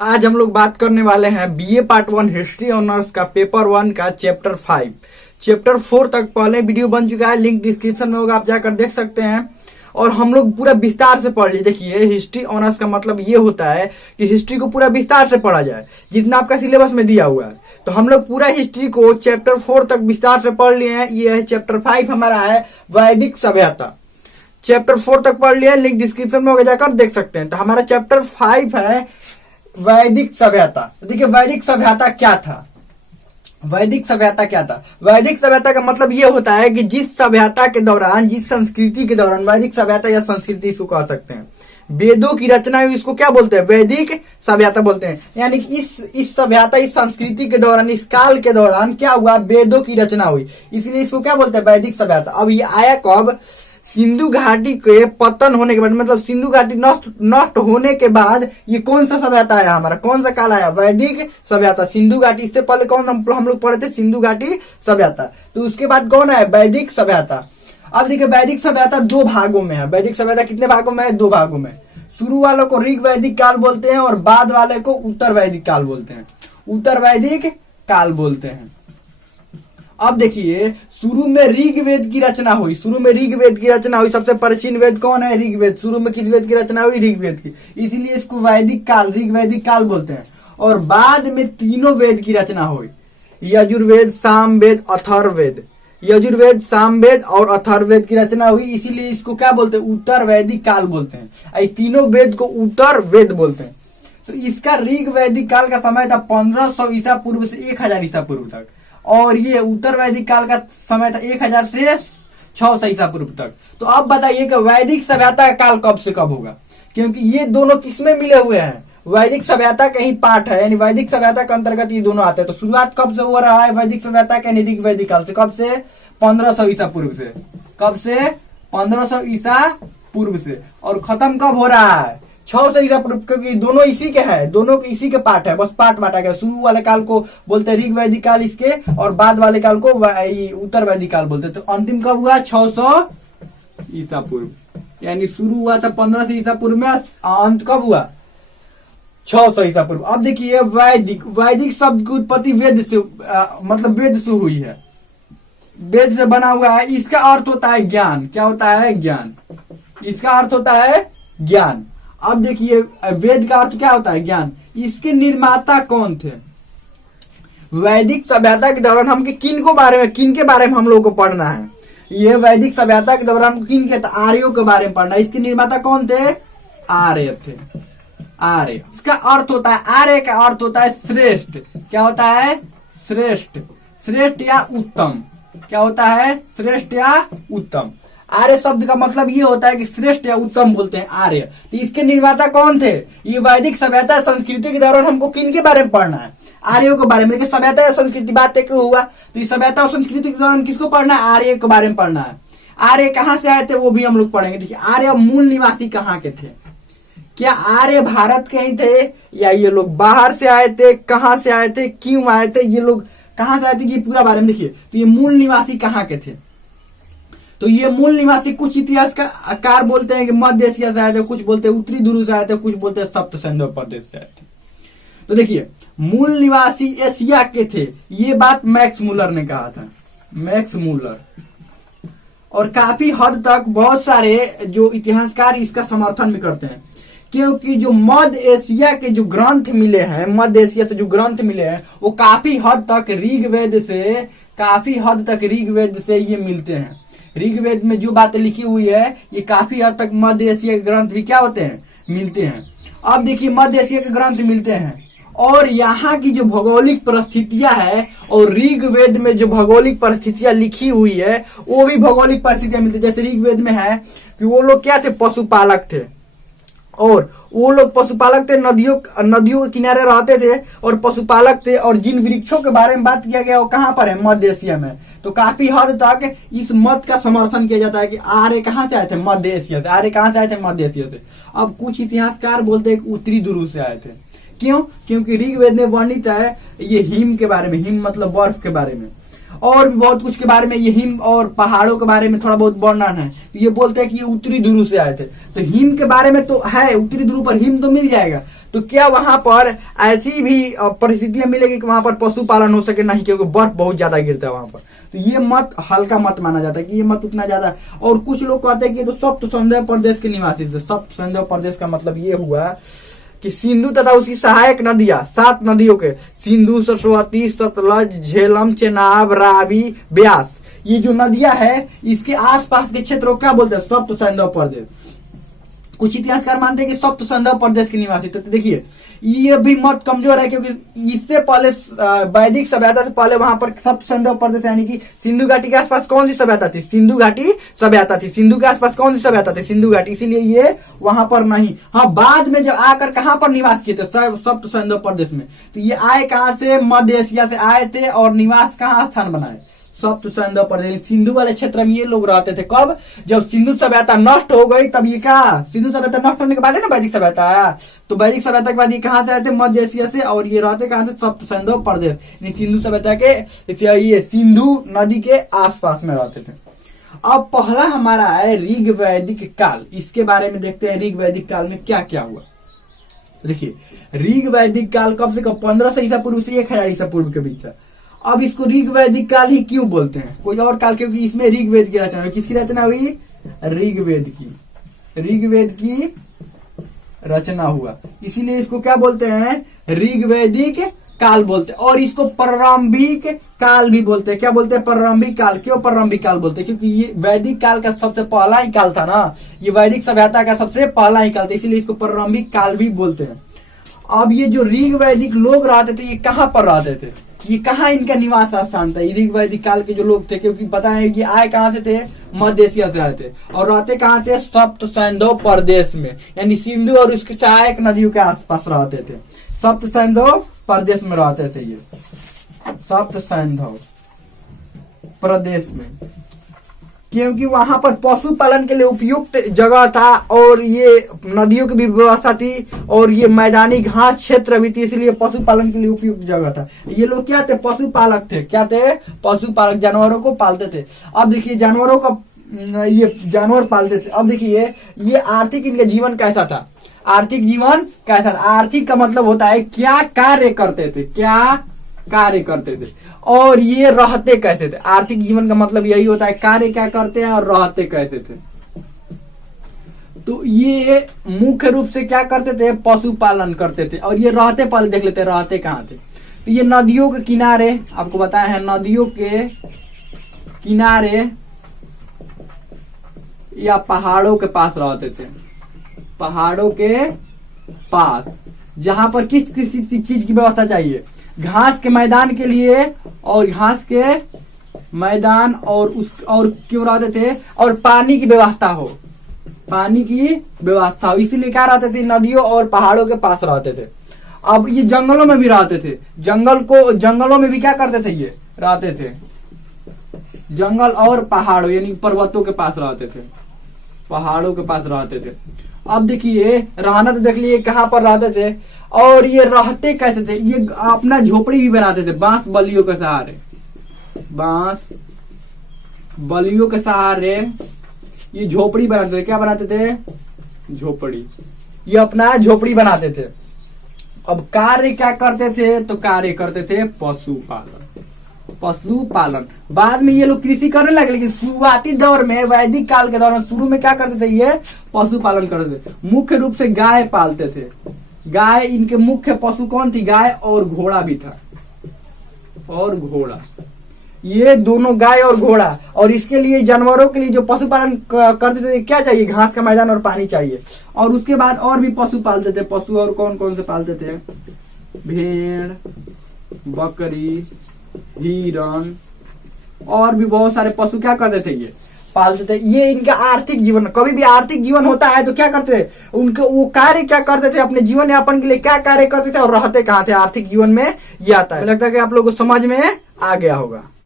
आज हम लोग बात करने वाले हैं बीए पार्ट 1 हिस्ट्री ऑनर्स का पेपर 1 का चैप्टर 5। चैप्टर 4 तक पहले वीडियो बन चुका है, लिंक डिस्क्रिप्शन में होगा, आप जाकर देख सकते हैं। और हम लोग पूरा विस्तार से पढ़ लिए। देखिए, हिस्ट्री ऑनर्स का मतलब ये होता है कि हिस्ट्री को पूरा विस्तार से पढ़ा जाए, जितना आपका सिलेबस में दिया हुआ है। तो हम लोग पूरा हिस्ट्री को चैप्टर 4 तक विस्तार से पढ़ लिए हैं। ये है चैप्टर 5 हमारा है वैदिक सभ्यता। चैप्टर 4 तक पढ़ लिया, लिंक डिस्क्रिप्शन में होगा, जाकर देख सकते हैं। तो हमारा चैप्टर 5 है वैदिक सभ्यता। देखिए, वैदिक सभ्यता क्या था? वैदिक सभ्यता क्या था? वैदिक सभ्यता का मतलब ये होता है कि जिस सभ्यता के दौरान, जिस संस्कृति के दौरान, वैदिक सभ्यता या संस्कृति इसको कह सकते हैं, वेदों की रचना हुई, इसको क्या बोलते हैं? वैदिक सभ्यता बोलते हैं। यानी कि इस सभ्यता, इस संस्कृति के दौरान, इस काल के दौरान क्या हुआ? वेदों की रचना हुई, इसलिए इसको क्या बोलते हैं? वैदिक सभ्यता। अब ये आया कब? सिंधु घाटी के पतन होने के बाद, मतलब सिंधु घाटी नष्ट होने के बाद ये कौन सा सभ्यता आया? हमारा कौन सा काल आया? वैदिक सभ्यता। सिंधु घाटी, इससे पहले कौन हम लोग पढ़े थे? सिंधु घाटी सभ्यता। तो उसके बाद कौन है? वैदिक सभ्यता। अब देखिए, वैदिक सभ्यता 2 भागों में है। वैदिक सभ्यता कितने भागों में है? 2 भागों में। शुरू वालों को ऋग वैदिक काल बोलते हैं और बाद वाले को उत्तर वैदिक काल बोलते हैं। उत्तर वैदिक काल बोलते हैं। अब देखिए, शुरू में ऋग्वेद की रचना हुई। शुरू में ऋग्वेद की रचना हुई। सबसे प्राचीन वेद कौन है? ऋग्वेद। शुरू में किस वेद की रचना हुई? ऋग्वेद की। इसीलिए इसको वैदिक काल, ऋग्वैदिक काल बोलते हैं। और बाद में 3 वेद की रचना हुई, यजुर्वेद, सामवेद, अथर्ववेद। यजुर्वेद, सामवेद और अथर्ववेद की रचना हुई, इसीलिए इसको क्या बोलते हैं? उत्तर वैदिक काल बोलते हैं। ये तीनों वेद को उत्तर वेद बोलते हैं। तो इसका ऋग्वैदिक काल का समय था 1500 ईसा पूर्व से 1000 ईसा पूर्व तक। और ये उत्तर वैदिक काल का समय था 1000 से 600 ईसा पूर्व तक। तो अब बताइए कि वैदिक सभ्यता का काल कब से कब होगा? क्योंकि ये दोनों किसमें मिले हुए हैं? वैदिक सभ्यता का ही पार्ट है, यानी वैदिक सभ्यता के अंतर्गत ये दोनों आते हैं। तो शुरुआत कब से हो रहा है वैदिक सभ्यता के? ऋग्वैदिक काल से। कब से? 1500 ईसा पूर्व से। कब से? 1500 ईसा पूर्व से। और खत्म कब हो रहा है? 600 ईसा पूर्व, क्योंकि दोनों इसी के हैं, दोनों इसी के पार्ट है, बस पार्ट बांटा गया। शुरू वाले काल को बोलते हैं ऋग्वैदिक काल इसके, और बाद वाले काल को उत्तर वैदिक काल बोलते हैं। तो अंतिम कब हुआ? 600 ईसा पूर्व। यानी शुरू हुआ था 1500 ईसा पूर्व में, अंत कब हुआ? 600 ईसा पूर्व। अब देखिए, वैदिक शब्द की उत्पत्ति वेद से, मतलब वेद से हुई है, वेद से बना हुआ है। इसका अर्थ होता है ज्ञान। क्या होता है? ज्ञान। इसका अर्थ होता है ज्ञान। अब देखिए, वेद का अर्थ क्या होता है? ज्ञान। इसके निर्माता कौन थे? वैदिक सभ्यता के दौरान हम किन के बारे में हम लोगों को पढ़ना है? ये वैदिक सभ्यता के दौरान किन के? आर्यों के बारे में पढ़ना है। इसके निर्माता कौन थे? आर्य थे। आर्य। इसका अर्थ होता है, आर्य का अर्थ होता है श्रेष्ठ। क्या होता है? श्रेष्ठ। श्रेष्ठ या उत्तम। क्या होता है? श्रेष्ठ या उत्तम। आर्य शब्द का मतलब ये होता है कि श्रेष्ठ या उत्तम बोलते हैं आर्य। तो इसके निर्माता कौन थे? ये वैदिक सभ्यता संस्कृति के दौरान हमको किन के बारे में पढ़ना है? आर्यों के बारे में। लेकिन सभ्यता या संस्कृति बात क्यों हुआ? तो इस सभ्यता और संस्कृति के दौरान किसको पढ़ना है? आर्य के बारे में पढ़ना है। आर्य कहाँ से आए थे वो भी हम लोग पढ़ेंगे। देखिए, आर्य मूल निवासी कहाँ के थे? क्या आर्य भारत के ही थे, या ये लोग बाहर से आए थे? कहाँ से आए थे? क्यों आए थे? ये लोग कहाँ से आए थे? ये पूरा बारे में देखिए। तो ये मूल निवासी कहाँ के थे? तो ये मूल निवासी कुछ इतिहासकार बोलते हैं कि मध्य एशिया से आए थे, कुछ बोलते हैं उत्तरी ध्रुव से आए थे, कुछ बोलते हैं सप्त सिंधु प्रदेश से आए थे। तो देखिए, मूल निवासी एशिया के थे, ये बात मैक्स मूलर ने कहा था। Max Muller. और काफी हद तक बहुत सारे जो इतिहासकार इसका समर्थन भी करते हैं, क्योंकि जो मध्य एशिया के जो ग्रंथ मिले हैं, मध्य एशिया से जो ग्रंथ मिले हैं, वो काफी हद तक ऋग्वेद से ये मिलते हैं। ऋग्वेद में जो बातें लिखी हुई है, ये काफी हद तक मध्य एशिया के ग्रंथ भी क्या होते हैं? मिलते हैं। अब देखिए, मध्य एशिया के ग्रंथ मिलते हैं, और यहाँ की जो भौगोलिक परिस्थितियां है, और ऋग्वेद में जो भौगोलिक परिस्थितियां लिखी हुई है, वो भी भौगोलिक परिस्थितियां मिलती है। जैसे ऋग्वेद में है कि वो लोग क्या थे? पशुपालक थे। और वो लोग पशुपालक थे, नदियों के किनारे रहते थे और पशुपालक थे। और जिन वृक्षों के बारे में बात किया गया वो कहाँ पर है? मध्य एशिया में। तो काफी हद तक इस मत का समर्थन किया जाता है कि आर्य कहाँ से आए थे? मध्य एशिया से। आर्य कहाँ से आए थे? मध्य एशिया से। अब कुछ इतिहासकार बोलते हैं कि उत्तरी ध्रुव से आए थे। क्यों? क्योंकि ऋग्वेद में वर्णित है ये हिम के बारे में। हिम मतलब बर्फ के बारे में। और भी बहुत कुछ के बारे में, ये हिम और पहाड़ों के बारे में थोड़ा बहुत वर्णन है। तो ये बोलते हैं कि ये उत्तरी ध्रुव से आए थे। तो हिम के बारे में तो है, उत्तरी ध्रुव पर हिम तो मिल जाएगा। तो क्या वहां पर ऐसी भी परिस्थितियां मिलेगी कि वहां पर पशुपालन हो सके? नहीं, क्योंकि बर्फ बहुत ज्यादा गिरता है वहां पर। तो ये मत हल्का मत माना जाता है कि ये मत उतना ज्यादा। और कुछ लोग कहते हैं कि ये तो सप्त संदेव प्रदेश के निवासी थे। सप्त संदेव प्रदेश का मतलब ये हुआ कि सिंधु तथा उसकी सहायक नदियां, 7 नदियों के, सिंधु, सरस्वती, सतलज, झेलम, चेनाब, रावी, ब्यास, ये जो नदियां है इसके आसपास के क्षेत्र को क्या बोलते हैं? सप्त संदेव प्रदेश। कुछ इतिहासकार मानते हैं कि सप्त संदेव प्रदेश के निवासी। तो देखिए ये भी मत कमजोर है, क्योंकि इससे पहले वैदिक सभ्यता से पहले वहां पर सप्त संदेव प्रदेश यानी कि सिंधु घाटी के आसपास कौन सी सभ्यता थी? सिंधु घाटी सभ्यता थी। सिंधु के आसपास कौन सी सभ्यता थी? सिंधु घाटी। इसीलिए ये वहां पर नहीं। हाँ, बाद में जब आकर कहां पर निवास किए थे? सप्त संदेव प्रदेश में। तो ये आए कहां से? मध्य एशिया से आए थे। और निवास कहां स्थान बनाए? सप्त संदेव प्रदेश। सिंधु वाले क्षेत्र में ये लोग रहते थे। कब? जब सिंधु सभ्यता नष्ट हो गई तब ये क्या? सिंधु सभ्यता नष्ट होने के बाद है ना वैदिक सभ्यता आया। तो वैदिक सभ्यता के बाद ये कहां से आए थे? मध्य एशिया से। और ये रहते कहां से? सप्त संदेव प्रदेश। सिंधु सभ्यता के ये सिंधु नदी के आसपास में रहते थे। अब पहला हमारा है ऋग वैदिक काल। इसके बारे में देखते हैं ऋग वैदिक काल में क्या क्या हुआ। देखिए ऋग वैदिक काल कब से कब? 1500 ईसा पूर्व से 1000 ईसा पूर्व के बीच था। अब इसको ऋग वैदिक काल ही क्यों बोलते हैं? कोई और काल? क्योंकि इसमें ऋग्वेद की रचना हुई। किसकी रचना हुई? ऋग्वेद की। ऋग्वेद की रचना हुआ, इसीलिए इसको क्या बोलते हैं? ऋग्वैदिक काल बोलते हैं। और इसको प्रारंभिक काल भी बोलते हैं। क्या बोलते हैं? प्रारंभिक काल। क्यों प्रारंभिक काल बोलते हैं? क्योंकि ये वैदिक काल का सबसे पहला ही काल था ना, ये वैदिक सभ्यता का सबसे पहला ही काल था, इसीलिए इसको प्रारंभिक काल भी बोलते हैं। अब ये जो ऋग वैदिक लोग रहते थे ये कहाँ पर रहते थे? ये कहाँ इनका निवास स्थान था? ऋग वैदिक काल के जो लोग थे, क्योंकि पता है कि आए कहाँ से थे? मध्य एशिया से आए थे। और रहते कहाँ थे? सप्त संदेव प्रदेश में, यानी सिंधु और उसके सहायक नदियों के आसपास रहते थे। सप्त संदेव प्रदेश में रहते थे ये, सप्त संदेव प्रदेश में, क्योंकि वहां पर पशुपालन के लिए उपयुक्त जगह था और ये नदियों की भी व्यवस्था थी और ये मैदानी घास क्षेत्र भी थी, इसलिए पशुपालन के लिए उपयुक्त जगह था। ये लोग क्या थे? पशुपालक थे। क्या थे? पशुपालक, जानवरों को पालते थे। अब देखिए जानवरों का, ये जानवर पालते थे। अब देखिए ये आर्थिक इनका जीवन कैसा था? आर्थिक जीवन कैसा था? आर्थिक का मतलब होता है क्या कार्य करते थे, क्या कार्य करते थे और ये रहते कैसे थे। आर्थिक जीवन का मतलब यही होता है कार्य क्या करते हैं और रहते कैसे थे। तो ये मुख्य रूप से क्या करते थे? पशुपालन करते थे। और ये रहते पहले देख लेते रहते कहाँ थे। तो ये नदियों के किनारे, आपको बताया है, नदियों के किनारे या पहाड़ों के पास रहते थे। पहाड़ों के पास, जहां पर किसी चीज की व्यवस्था चाहिए, घास के मैदान के लिए, और घास के मैदान और क्यों रहते थे? और पानी की व्यवस्था हो, पानी की व्यवस्था हो, इसीलिए क्या रहते थे? नदियों और पहाड़ों के पास रहते थे। अब ये जंगलों में भी रहते थे। जंगलों में भी क्या करते थे? ये रहते थे जंगल और पहाड़ों यानी पर्वतों के पास रहते थे, पहाड़ों के पास रहते थे। अब देखिए रहना तो देख लिए कहाँ पर रहते थे और ये रहते कैसे थे? ये अपना झोपड़ी भी बनाते थे बांस बल्लियों के सहारे, बांस बल्लियों के सहारे ये झोपड़ी बनाते थे। क्या बनाते थे? झोपड़ी। ये अपना झोपड़ी बनाते थे। अब कार्य क्या करते थे? तो कार्य करते थे पशुपालन, पशुपालन। बाद में ये लोग कृषि करने लगे, लेकिन शुरुआती दौर में, वैदिक काल के दौरान शुरू में क्या करते थे? ये पशुपालन करते थे। मुख्य रूप से गाय पालते थे। गाय, इनके मुख्य पशु कौन थी? गाय और घोड़ा भी था, और घोड़ा, ये दोनों गाय और घोड़ा। और इसके लिए जानवरों के लिए जो पशुपालन करते थे क्या चाहिए? घास का मैदान और पानी चाहिए। और उसके बाद और भी पशु पालते थे। पशु और कौन कौन से पालते थे? भेड़, बकरी, हिरण और भी बहुत सारे पशु क्या करते थे? ये पालते थे। ये इनका आर्थिक जीवन। कभी भी आर्थिक जीवन होता है तो क्या करते थे? उनके वो कार्य क्या करते थे? अपने जीवन यापन के लिए क्या कार्य करते थे और रहते कहाँ थे? आर्थिक जीवन में ये आता है। लगता है कि आप लोगों को समझ में आ गया होगा।